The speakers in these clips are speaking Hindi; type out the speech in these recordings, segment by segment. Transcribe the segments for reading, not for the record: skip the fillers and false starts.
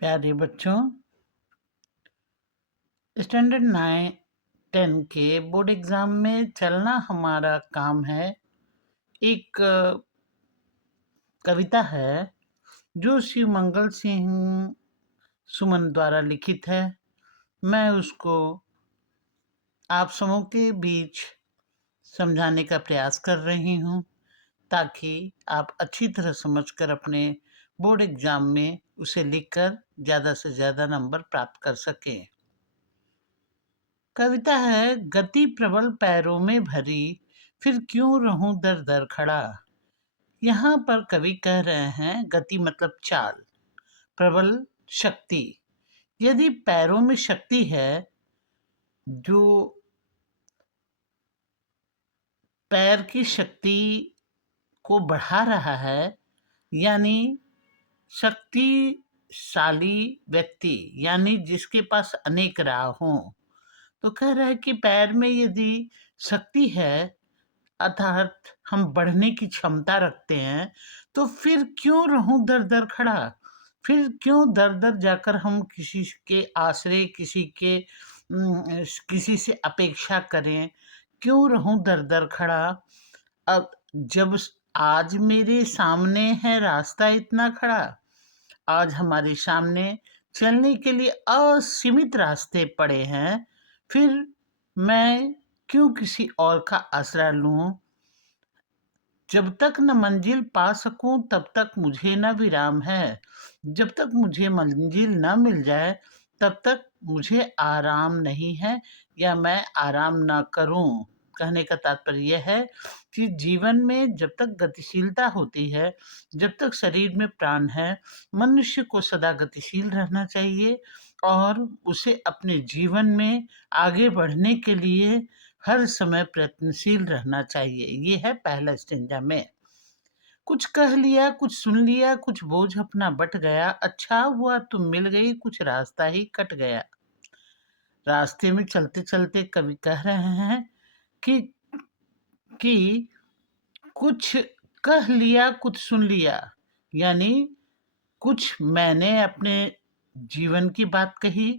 प्यारे बच्चों, स्टैंडर्ड 9 10 के बोर्ड एग्जाम में चलना हमारा काम है। एक कविता है जो शिव मंगल सिंह सुमन द्वारा लिखित है। मैं उसको आप समूह के बीच समझाने का प्रयास कर रही हूँ ताकि आप अच्छी तरह समझकर अपने बोर्ड एग्जाम में उसे लिखकर ज़्यादा से ज़्यादा नंबर प्राप्त कर सकें। कविता है, गति प्रबल पैरों में भरी, फिर क्यों रहूं दर दर खड़ा। यहाँ पर कवि कह रहे हैं गति मतलब चाल, प्रबल शक्ति। यदि पैरों में शक्ति है, जो पैर की शक्ति को बढ़ा रहा है, यानी शक्तिशाली व्यक्ति, यानी जिसके पास अनेक राह हों, तो कह रहा है कि पैर में यदि शक्ति है अर्थात हम बढ़ने की क्षमता रखते हैं, तो फिर क्यों रहूं दर दर खड़ा। फिर क्यों दर दर जाकर हम किसी के आश्रय, किसी से अपेक्षा करें। क्यों रहूं दर दर खड़ा। अब जब आज मेरे सामने है रास्ता इतना खड़ा, आज हमारे सामने चलने के लिए असीमित रास्ते पड़े हैं, फिर मैं क्यों किसी और का आसरा लूं। जब तक न मंजिल पा सकूं तब तक मुझे न विराम है। जब तक मुझे मंजिल न मिल जाए तब तक मुझे आराम नहीं है, या मैं आराम ना करूं। कहने का तात्पर्य यह है कि जीवन में जब तक गतिशीलता होती है, जब तक शरीर में प्राण है, मनुष्य को सदा गतिशील रहना चाहिए और उसे अपने जीवन में आगे बढ़ने के लिए हर समय प्रयत्नशील रहना चाहिए। ये है पहला स्टेंजा में। कुछ कह लिया, कुछ सुन लिया, कुछ बोझ अपना बट गया, अच्छा हुआ तुम मिल गई, कुछ रास्ता ही कट गया। रास्ते में चलते चलते कवि कह रहे हैं कि कि कुछ कह लिया, कुछ सुन लिया, यानी कुछ मैंने अपने जीवन की बात कही,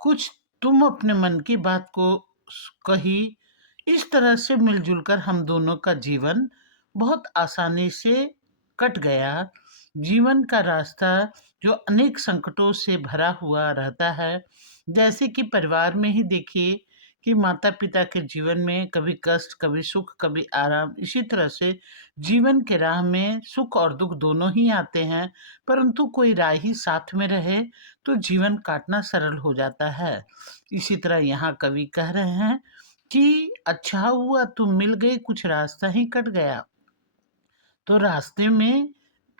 कुछ तुम अपने मन की बात को कही। इस तरह से मिलजुल कर हम दोनों का जीवन बहुत आसानी से कट गया। जीवन का रास्ता जो अनेक संकटों से भरा हुआ रहता है, जैसे कि परिवार में ही देखिए कि माता पिता के जीवन में कभी कष्ट, कभी सुख, कभी आराम, इसी तरह से जीवन के राह में सुख और दुख दोनों ही आते हैं, परंतु कोई राही साथ में रहे तो जीवन काटना सरल हो जाता है। इसी तरह यहाँ कवि कह रहे हैं कि अच्छा हुआ तुम मिल गए, कुछ रास्ता ही कट गया। तो रास्ते में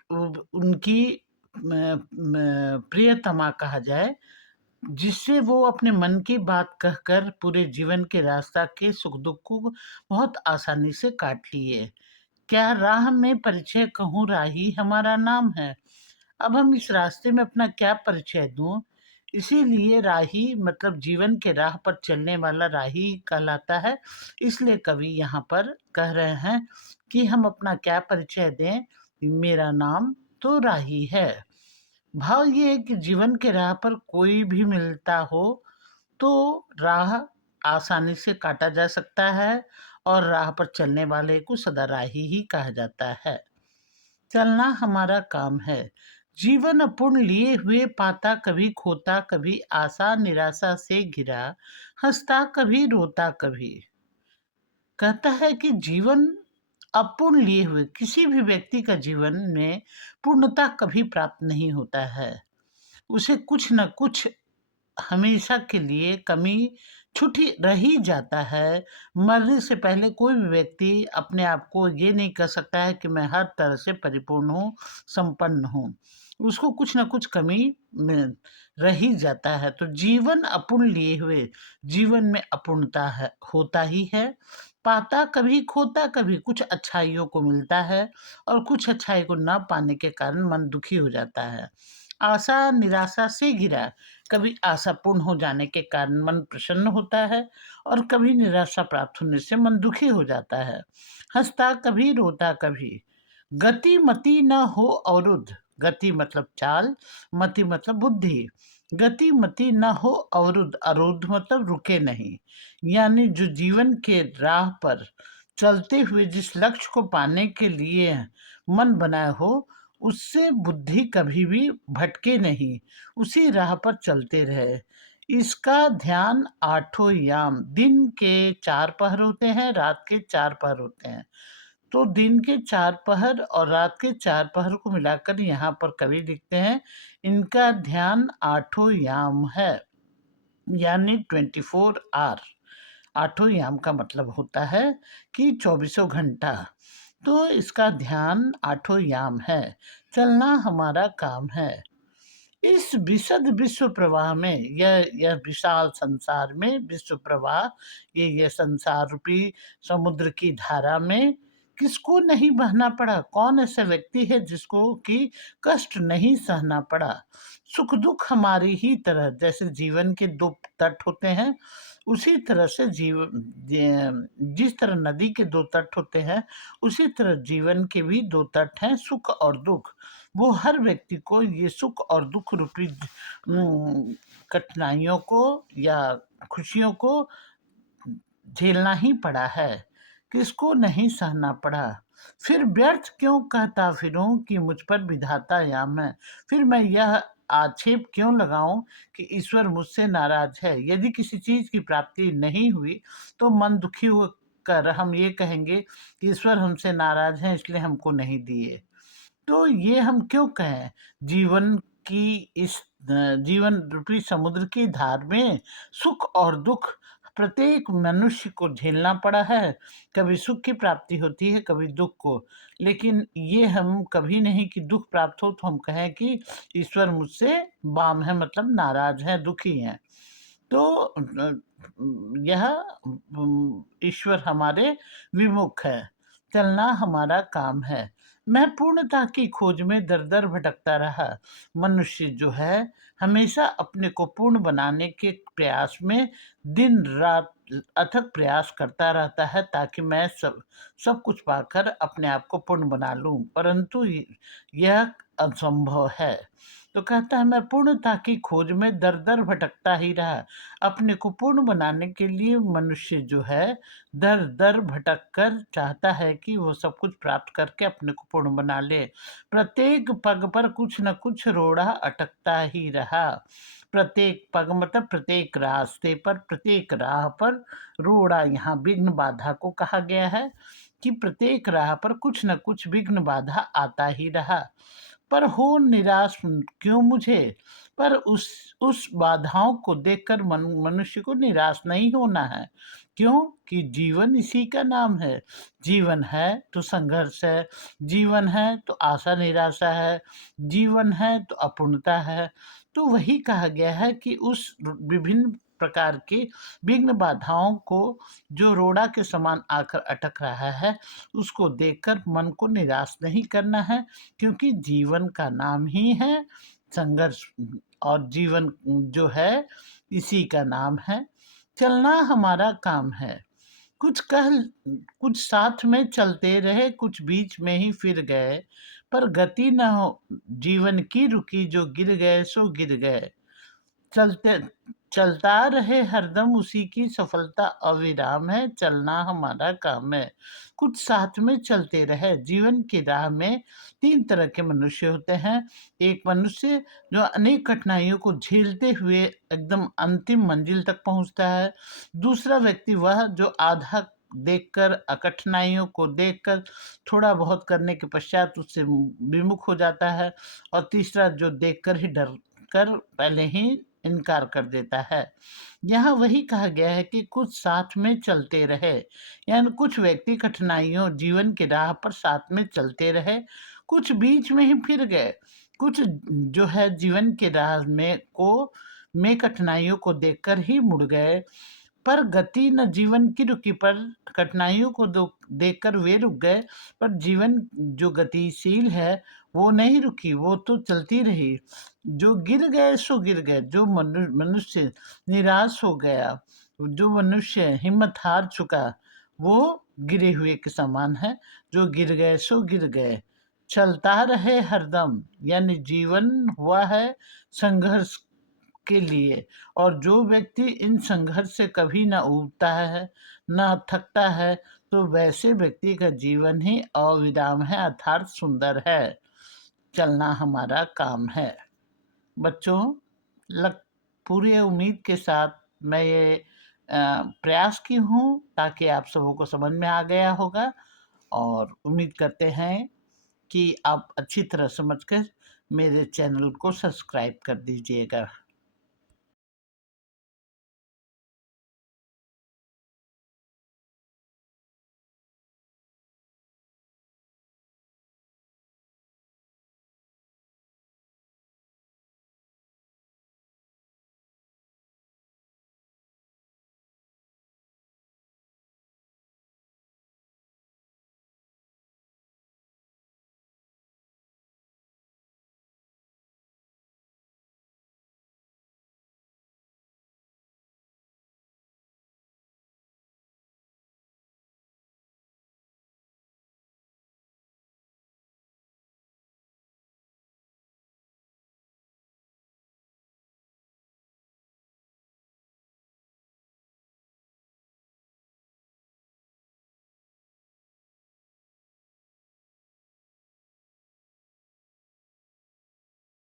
उनकी प्रियतमा कहा जाए, जिससे वो अपने मन की बात कहकर पूरे जीवन के रास्ता के सुख दुख को बहुत आसानी से काट लिए। क्या राह में परिचय कहूँ, राही हमारा नाम है। अब हम इस रास्ते में अपना क्या परिचय दूं। इसीलिए राही मतलब जीवन के राह पर चलने वाला राही कहलाता है। इसलिए कवि यहाँ पर कह रहे हैं कि हम अपना क्या परिचय दें, मेरा नाम तो राही है। भाव ये है कि जीवन के राह पर कोई भी मिलता हो तो राह आसानी से काटा जा सकता है और राह पर चलने वाले को सदा राही ही कहा जाता है। चलना हमारा काम है। जीवन अपूर्ण लिए हुए पाता, कभी खोता कभी आशा निराशा से घिरा, हंसता कभी रोता कभी। कहता है कि जीवन अपूर्ण लिए हुए, किसी भी व्यक्ति का जीवन में पूर्णता कभी प्राप्त नहीं होता है। उसे कुछ न कुछ हमेशा के लिए कमी छूटी रह ही जाता है। मरने से पहले कोई भी व्यक्ति अपने आप को ये नहीं कह सकता है कि मैं हर तरह से परिपूर्ण हूँ, संपन्न हूँ। उसको कुछ न कुछ कमी में रह ही जाता है। तो जीवन अपूर्ण लिए हुए, जीवन में अपूर्णता है, होता ही है। पाता कभी खोता कभी, कुछ अच्छाइयों को मिलता है और कुछ अच्छाई को न पाने के कारण मन दुखी हो जाता है। आशा निराशा से घिरा, कभी आशा पूर्ण हो जाने के कारण मन प्रसन्न होता है और कभी निराशा प्राप्त होने से मन दुखी हो जाता है। हंसता कभी रोता कभी, गति मति न हो अवरुद्ध, गति मतलब चाल, मति मतलब बुद्धि। गति मति न हो अवरुद्ध, अवरुद्ध मतलब रुके नहीं। यानी जो जीवन के राह पर चलते हुए जिस लक्ष्य को पाने के लिए मन बनाया हो, उससे बुद्धि कभी भी भटके नहीं, उसी राह पर चलते रहे। इसका ध्यान आठों याम, दिन के 4 पहर होते हैं, रात के 4 पहर होते हैं। तो दिन के 4 पहर और रात के 4 पहर को मिलाकर यहाँ पर कवि लिखते हैं, इनका ध्यान आठों याम है, यानी 24 आवर। आठों याम का मतलब होता है कि चौबीसों घंटा। तो इसका ध्यान आठों याम है, चलना हमारा काम है। इस विशद विश्व प्रवाह में, यह विशाल संसार में विश्व प्रवाह, ये संसार रूपी समुद्र की धारा में किसको नहीं बहना पड़ा? कौन ऐसा व्यक्ति है जिसको कि कष्ट नहीं सहना पड़ा? सुख दुख हमारी ही तरह, जैसे जीवन के दो तट होते हैं, उसी तरह से जिस तरह नदी के दो तट होते हैं, उसी तरह जीवन के भी दो तट हैं, सुख और दुख। वो हर व्यक्ति को ये सुख और दुख रूपी कठिनाइयों को या खुशियों को झेलना ही पड़ा है, किसको नहीं सहना पड़ा। फिर व्यर्थ क्यों कहता फिरूं कि मुझ पर विधाता याम है। फिर मैं यह आक्षेप क्यों लगाऊं कि ईश्वर मुझसे नाराज है। यदि किसी चीज की प्राप्ति नहीं हुई तो मन दुखी होकर हम ये कहेंगे कि ईश्वर हमसे नाराज है, इसलिए हमको नहीं दिए। तो ये हम क्यों कहें? जीवन की इस जीवन रूपी समुद्र की धार में सुख और दुख प्रत्येक मनुष्य को झेलना पड़ा है। कभी सुख की प्राप्ति होती है, कभी दुख को। लेकिन ये हम कभी नहीं कि दुख प्राप्त हो तो हम कहें कि ईश्वर मुझसे बाम है, मतलब नाराज है, दुखी है। तो यह ईश्वर हमारे विमुख है, चलना हमारा काम है। मैं पूर्णता की खोज में दर दर भटकता रहा। मनुष्य जो है हमेशा अपने को पूर्ण बनाने के प्रयास में दिन रात अथक प्रयास करता रहता है, ताकि मैं सब कुछ पाकर अपने आप को पूर्ण बना लूं, परंतु यह असंभव है। तो कहता है, मैं पूर्णता की खोज में दर दर भटकता ही रहा। अपने को पूर्ण बनाने के लिए मनुष्य जो है दर दर भटक कर चाहता है कि वो सब कुछ प्राप्त करके अपने को पूर्ण बना ले। प्रत्येक पग पर कुछ न कुछ रोड़ा अटकता ही रहा। प्रत्येक पग मतलब प्रत्येक रास्ते पर, प्रत्येक राह पर रोड़ा, यहाँ विघ्न बाधा को कहा गया है कि प्रत्येक राह पर कुछ न कुछ विघ्न बाधा आता ही रहा। पर हो निराश क्यों मुझे? पर उस बाधाओं को देखकर मनुष्य को निराश नहीं होना है। क्यों? कि जीवन इसी का नाम है। जीवन है तो संघर्ष है, जीवन है तो आशा निराशा है, जीवन है तो अपूर्णता है। तो वही कहा गया है कि उस विभिन्न प्रकार की विघ्न बाधाओं को जो रोड़ा के समान आकर अटक रहा है, उसको देखकर मन को निराश नहीं करना है, क्योंकि जीवन का नाम ही है संघर्ष, और जीवन जो है इसी का नाम है। चलना हमारा काम है। कुछ कह कुछ साथ में चलते रहे, कुछ बीच में ही फिर गए, पर गति न हो जीवन की रुकी, जो गिर गए सो गिर गए। चलते चलता रहे हरदम, उसी की सफलता अविराम है, चलना हमारा काम है। कुछ साथ में चलते रहे। जीवन की राह में 3 तरह के मनुष्य होते हैं। एक मनुष्य जो अनेक कठिनाइयों को झेलते हुए एकदम अंतिम मंजिल तक पहुंचता है। दूसरा व्यक्ति वह जो आधा देखकर, कठिनाइयों को देखकर थोड़ा बहुत करने के पश्चात उससे विमुख हो जाता है। और तीसरा जो देखकर ही डर कर पहले ही इनकार कर देता है। यहाँ वही कहा गया है कि कुछ साथ में चलते रहे, यानी कुछ व्यक्ति कठिनाइयों जीवन की राह पर साथ में चलते रहे, कुछ बीच में ही फिर गए, कुछ जो है जीवन की राह में कठिनाइयों को देखकर ही मुड़ गए। पर गति न जीवन की रुकी, पर कठिनाइयों को देखकर वे रुक गए, पर जीवन जो गतिशील है वो नहीं रुकी, वो तो चलती रही। जो गिर गए सो गिर गए, जो मनुष्य निराश हो गया, जो मनुष्य हिम्मत हार चुका, वो गिरे हुए के समान है। जो गिर गए सो गिर गए, चलता रहे हरदम, यानी जीवन हुआ है संघर्ष के लिए। और जो व्यक्ति इन संघर्ष से कभी ना ऊबता है, ना थकता है, तो वैसे व्यक्ति का जीवन ही अविराम है, अर्थात सुंदर है। चलना हमारा काम है। बच्चों, लग पूरी उम्मीद के साथ मैं ये प्रयास की हूँ ताकि आप सबों को समझ में आ गया होगा, और उम्मीद करते हैं कि आप अच्छी तरह समझकर मेरे चैनल को सब्सक्राइब कर दीजिएगा।